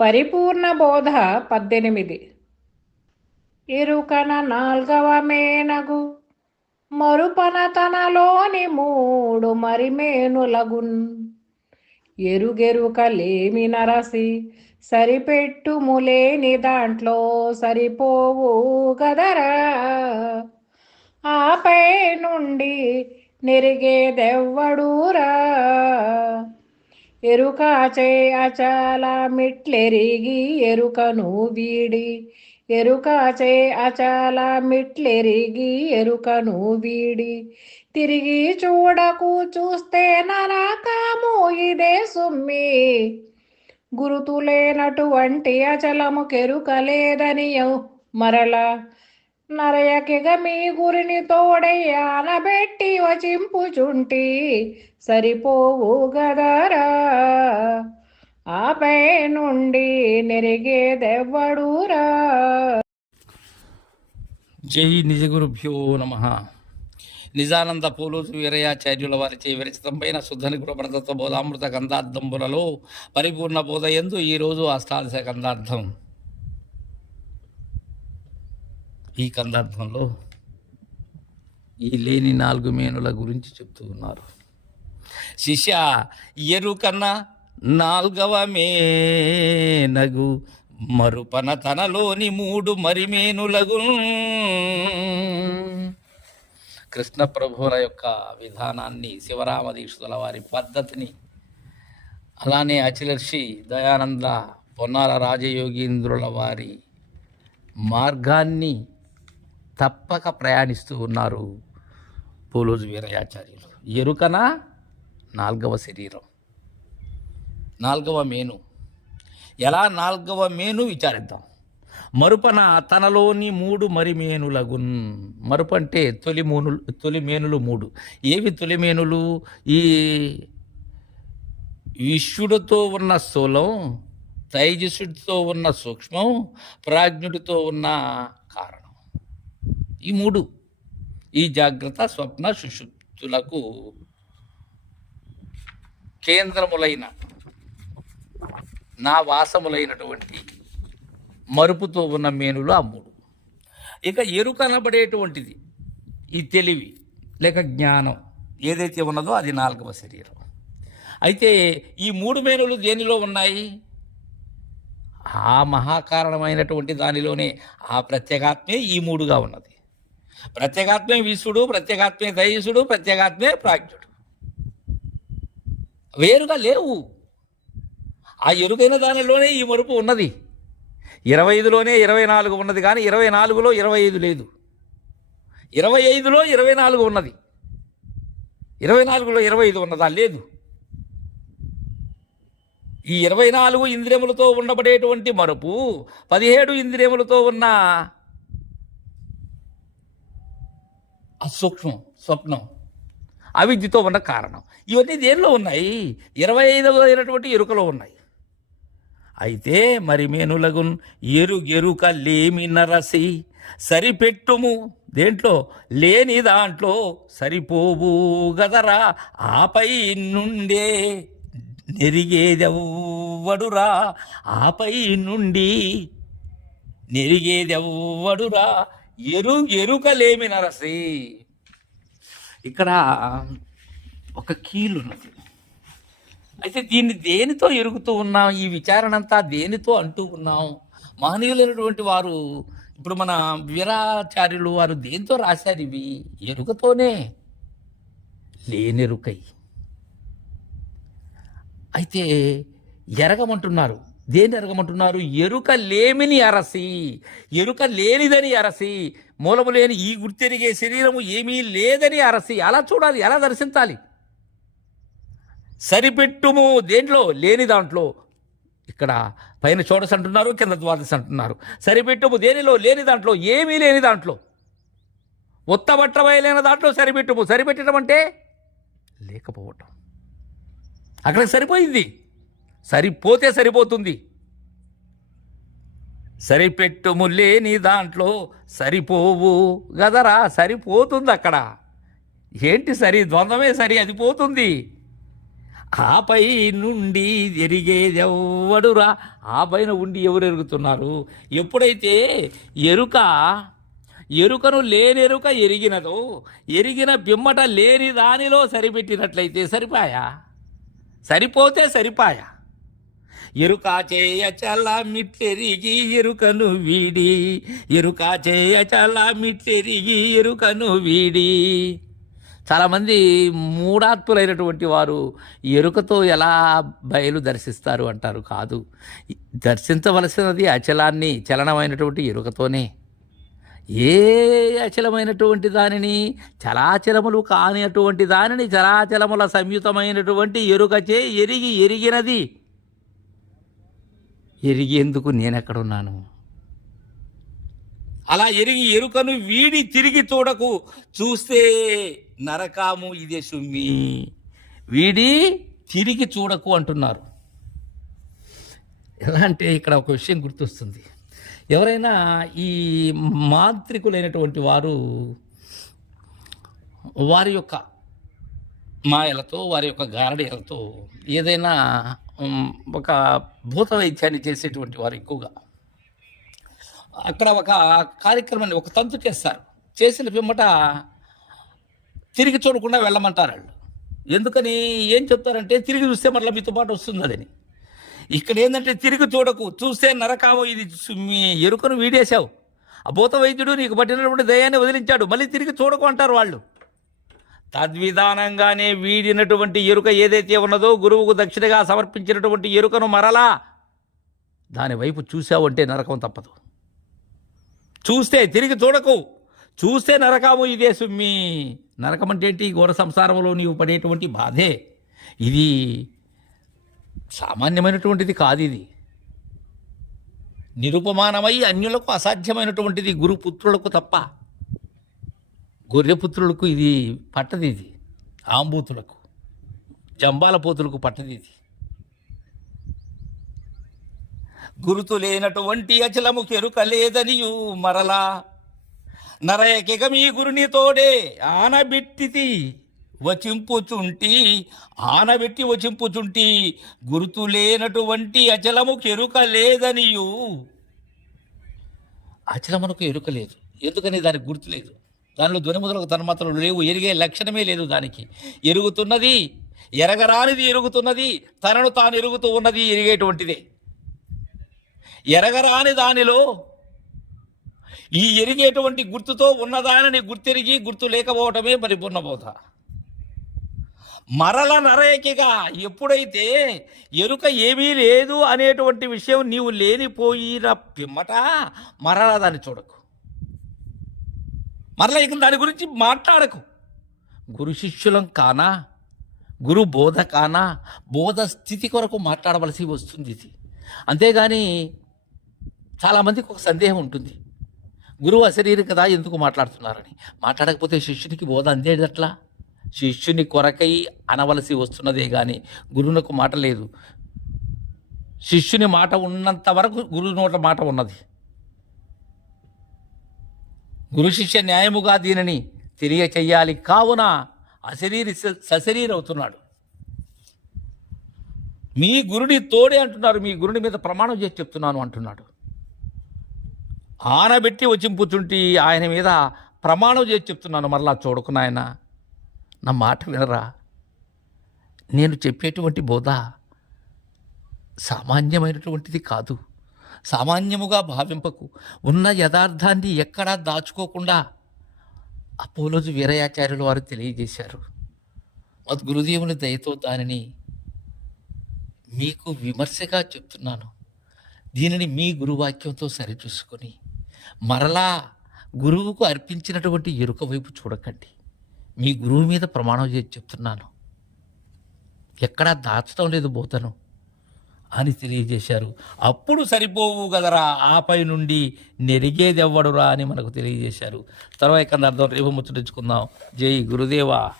పరిపూర్ణ బోధ పద్దెనిమిది. ఇరుకన నాల్గవ మేనగు మరుపన తనలోని మూడు మరిమేనులగున్. ఎరుగెరుక లేమి నరసి సరిపెట్టుములేని దాంట్లో సరిపోవు గదరా. ఆపై నుండి నెరిగేదెవ్వడూరా? ఎరుకాచే అచల మిట్లెరిగి ఎరుకను వీడి. ఎరుకాచే అచల మిట్లెరిగి ఎరుకను వీడి. తిరిగి చూడకు చూస్తే నరకము ఇదే సుమ్మి. గురుతులేనటువంటి అచలము కెరుకలేదని మరలా. నరయకిగ మీ గురిని తోడయ్యానబెట్టి వచింపుచుంటి. సరిపోవు గదరా. ఆపై నుండి నెరిగేదెవ్వడూరా. జై నిజగురుభ్యో నమ. నిజానంద పోలోసు వీరయాచార్యుల వారిచే విరచితంపైన శుద్ధ నిగుణపడతత్వ బోధామృత గంధార్థంబులలో పరిపూర్ణ బోధ ఎందు ఈరోజు అష్టాదశ గంధార్థం. ఈ కందార్థంలో ఈ లేని నాలుగు మేనుల గురించి చెప్తూ ఉన్నారు. శిష్య ఎరుకన్నా నాల్గవ మేనగు మరుపన తనలోని మూడు మరిమేనులగు కృష్ణ ప్రభువుల యొక్క విధానాన్ని శివరామ దీక్షితుల వారి పద్ధతిని అలానే అచిలర్షి దయానంద పొన్నాల రాజయోగీంద్రుల వారి మార్గాన్ని తప్పక ప్రయాణిస్తూ ఉన్నారు పోలోజు వీరయాచార్యులు. ఎరుకన నాల్గవ శరీరం నాల్గవ మేను. ఎలా నాల్గవ మేను విచారిద్దాం. మరుపన తనలోని మూడు మరిమేనులగున్. మరుపు అంటే తొలి మూనులు తొలి మేనులు మూడు. ఏవి తొలి మేనులు? ఈ విశ్వడితో ఉన్న స్థూలం తైజసుడితో ఉన్న సూక్ష్మం ప్రాజ్ఞుడితో ఉన్న కారణం. ఈ మూడు. ఈ జాగ్రత్త స్వప్న సుషుప్తులకు కేంద్రములైన నా వాసములైనటువంటి మరుపుతో ఉన్న మేనులు ఆ మూడు. ఇక ఎరుకనబడేటువంటిది ఈ తెలివి లేక జ్ఞానం ఏదైతే ఉన్నదో అది నాలుగవ శరీరం. అయితే ఈ మూడు మేనులు దేనిలో ఉన్నాయి? ఆ మహాకారణమైనటువంటి దానిలోనే ఆ ప్రత్యేగాత్మే ఈ మూడుగా ఉన్నది. ప్రత్యేగాత్మే విశ్వడు ప్రత్యేగాత్మే దయసుడు ప్రత్యేగాత్మే ప్రాజ్ఞుడు. వేరుగా లేవు. ఆ ఎరుగైన దానిలోనే ఈ మరుపు ఉన్నది. ఇరవై ఐదులోనే ఇరవై నాలుగు ఉన్నది కానీ ఇరవై నాలుగులో ఇరవై ఐదు లేదు. ఇరవై ఐదులో ఇరవై నాలుగు ఉన్నది. ఇరవై నాలుగులో ఇరవై ఐదు ఉన్నదా? లేదు. ఈ ఇరవై నాలుగు ఇంద్రియములతో ఉండబడేటువంటి మరుపు పదిహేడు ఇంద్రియములతో ఉన్న అసూక్ష్మం స్వప్నం. అవిద్యతో ఉన్న కారణం. ఇవన్నీ దేనిలో ఉన్నాయి? ఇరవై ఐదవ అయినటువంటి ఎరుకలో ఉన్నాయి. అయితే మరి మేనులగున్ ఎరుగెరుక లేమి నరసి సరిపెట్టుము. దేంట్లో? లేని దాంట్లో సరిపోవు గదరా. ఆపై నుండే నెరిగేదెవ్వడురా. ఆపై నుండి నెరిగేదెవ్వడురా. ఎరు ఎరుకలేమి నరసి ఇక్కడ ఒక కీలు ఉన్నది అయితే దీన్ని దేనితో ఎరుగుతూ ఉన్నాం? ఈ విచారణ అంతా దేనితో అంటూ ఉన్నాం? మహనీయులైనటువంటి వారు ఇప్పుడు మన వీరాచార్యులు వారు దేంతో రాశారు ఇవి? ఎరుకతోనే. లేనెరుకై. అయితే ఎరగమంటున్నారు. దేన్ని అరగమంటున్నారు ఎరుక లేమిని అరసి. ఎరుక లేనిదని అరసి. మూలము లేని ఈ గుర్తెరిగే శరీరము ఏమీ లేదని అరసి. అలా చూడాలి ఎలా దర్శించాలి. సరిపెట్టుము దేంట్లో? లేని దాంట్లో. ఇక్కడ పైన చోడస్ అంటున్నారు కింద ద్వాదశ అంటున్నారు. సరిపెట్టుము దేనిలో? లేని దాంట్లో. ఏమీ లేని దాంట్లో. ఉత్తబట్టబయలైన దాంట్లో సరిపెట్టుము. సరిపెట్టడం అంటే లేకపోవటం. అక్కడ సరిపోయింది. సరిపోతే సరిపోతుంది. సరిపెట్టుము లేని దాంట్లో సరిపోవు గదరా సరిపోతుంది అక్కడ. ఏంటి సరి? ద్వంద్వమే సరి అది పోతుంది. ఆపై నుండి ఎరిగేదెవ్వడురా? ఆ పైన ఉండి ఎవరు ఎరుగుతున్నారు ఎప్పుడైతే ఎరుక ఎరుకను లేనెరుక ఎరిగినదో ఎరిగిన బిమ్మట లేని దానిలో సరిపెట్టినట్లయితే సరిపాయా? సరిపోతే సరిపాయా? ఎరుక చేయ చల్ల మిట్లెరిగి ఎరుకను వీడి. ఎరుక చేయ చల్ల మిట్లెరిగి ఎరుకను వీడి. చాలామంది మూఢాత్ములైనటువంటి వారు ఎరుకతో ఎలా బయలు దర్శిస్తారు అంటారు కాదు. దర్శించవలసినది అచలాన్ని చలనమైనటువంటి ఎరుకతోనే. ఏ అచలమైనటువంటి దానిని చలాచలములు కాని అటువంటి దానిని చలాచలముల సంయుతమైనటువంటి ఎరుకచే ఎరిగి ఎరిగినది. ఎరిగేందుకు నేనెక్కడున్నాను? అలా ఎరిగి ఎరుకను వీడి తిరిగి చూడకు చూస్తే నరకాము ఇదే సుమ్మి వీడి తిరిగి చూడకు అంటున్నారు. ఎలా అంటే ఇక్కడ ఒక విషయం గుర్తొస్తుంది. ఎవరైనా ఈ మాంత్రికులైనటువంటి వారు వారి యొక్క మాయలతో వారి యొక్క గారడీలతో ఏదైనా ఒక భూత వైద్యాన్ని చేసేటువంటి వారు ఎక్కువగా. అక్కడ ఒక కార్యక్రమాన్ని ఒక తంతు చేస్తారు. చేసిన పిమ్మట తిరిగి చూడకుండా వెళ్ళమంటారు వాళ్ళు. ఎందుకని? ఏం చెప్తారంటే తిరిగి చూస్తే మరలా మీతో పాటు వస్తుంది అదని. ఇక్కడ ఏంటంటే తిరిగి చూడకు చూస్తే నరకావు ఇది మీ ఎరుకను వీడేశావు. ఆ భూత వైద్యుడు నీకు పట్టినటువంటి దయాన్ని వదిలించాడు. మళ్ళీ తిరిగి చూడకు అంటారు వాళ్ళు. తద్విధానంగానే వీడినటువంటి ఎరుక ఏదైతే ఉన్నదో గురువుకు దక్షిణగా సమర్పించినటువంటి ఎరుకను మరలా దాని వైపు చూసావంటే నరకం తప్పదు. చూస్తే తిరిగి చూడకు. చూస్తే నరకము ఇదే సుమ్మి. నరకం అంటే ఏంటి? ఘోర సంసారంలో నీవు పడేటువంటి బాధే. ఇది సామాన్యమైనటువంటిది కాదు ఇది. నిరుపమానమై అన్యులకు అసాధ్యమైనటువంటిది గురుపుత్రులకు తప్ప గొర్రెపుత్రులకు ఇది పట్టది ఇది ఆంబూతులకు జంబాలపోతులకు పట్టది ఇది గురుతు లేనటువంటి అచలము కెరుక లేదనియు మరలా. నరయకెగ మీ గురుని తోడే ఆనబెట్టితి వచింపుచుంటి ఆనబెట్టి వచింపుచుంటి గురుతు లేనటువంటి అచలము కెరుక లేదనియు. అచలమునకు ఎరుక లేదు. ఎందుకని దానికి గుర్తు లేదు? దానిలో ధ్వని తన్మాత్రలు లేవు. ఎరిగే లక్షణమే లేదు దానికి. ఎరుగుతున్నది ఎరగరానిది ఎరుగుతున్నది తనను తాను ఎరుగుతూ ఉన్నది ఎరిగేటువంటిదే. ఎరగరాని దానిలో ఈ ఎరిగేటువంటి గుర్తుతో ఉన్నదానిని గుర్తెరిగి గుర్తు లేకపోవటమే పరిపూర్ణ బోధ మరల నరేకిగా ఎప్పుడైతే ఎరుక ఏమీ లేదు అనేటువంటి విషయం నీవు లేనిపోయిన పిమ్మట మరల దాన్ని చూడకు. మరలా ఇక దాని గురించి మాట్లాడకు. గురు శిష్యులం కానా? గురు బోధ కానా? బోధ స్థితి కొరకు మాట్లాడవలసి వస్తుంది ఇది. అంతేగాని చాలామందికి ఒక సందేహం ఉంటుంది. గురువు అశరీరు కదా ఎందుకు మాట్లాడుతున్నారని. మాట్లాడకపోతే శిష్యునికి బోధ అందేదట్లా శిష్యుని కొరకై అనవలసి వస్తున్నదే కానీ గురువునకు మాట లేదు. శిష్యుని మాట ఉన్నంత వరకు గురువు నోట మాట ఉన్నది. గురు శిష్య న్యాయముగా దీనిని తెలియచెయ్యాలి కావున అశరీరి స- అవుతున్నాడు మీ గురుని తోడే అంటున్నారు. మీ గురుని మీద ప్రమాణం చేసి చెప్తున్నాను అంటున్నాడు. ఆనబెట్టి వచ్చింపుచుంటి ఆయన మీద ప్రమాణం చేసి చెప్తున్నాను. మరలా చూడకు నాయన నా మాట వినరా? నేను చెప్పేటువంటి బోధ సామాన్యమైనటువంటిది కాదు. సామాన్యముగా భావింపకు. ఉన్న యథార్థాన్ని ఎక్కడా దాచుకోకుండా అపోలోజు వీరయాచార్యులు వారు తెలియజేశారు. మద్ గురుదేవుని దయతో దానిని మీకు విమర్శగా చెప్తున్నాను. దీనిని మీ గురువాక్యంతో సరిచూసుకొని మరలా గురువుకు అర్పించినటువంటి ఎరుక వైపు చూడకండి. మీ గురువు మీద ప్రమాణం చేసి చెప్తున్నాను. ఎక్కడా దాచడం లేదు బోధను. అని తెలియజేశారు. అప్పుడు సరిపోవు కదరా ఆపై నుండి నెరిగేదెవ్వడురా అని మనకు తెలియజేశారు. తర్వాత ఇక్కడ అర్థం రేపు ముచ్చటించుకుందాం. జై గురుదేవా.